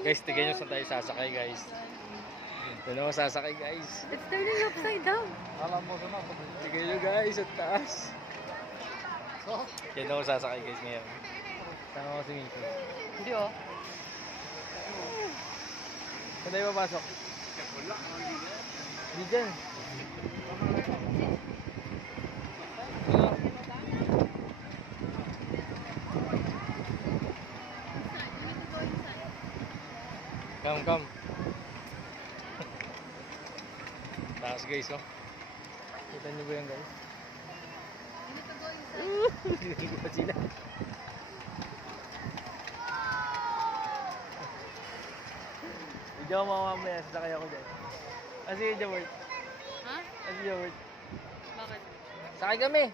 Guys, tignan nyo saan tayo sasakay, guys. Doon ako sasakay, guys. It's turning upside down. Alam mo na. Tignan nyo, guys, at taas. Yan ako sasakay, guys, ngayon. Saan ako si Miko? Hindi oh. Saan tayo papasok? Hindi dyan. Come. Taas, guys, oh. Kita nyo ba yan, guys? Hindi pa sila. Hindi ako mamamaya. Sasakay ako dyan. Sige, Jaward. Ha? Jaward. Bakit? Sakay kami.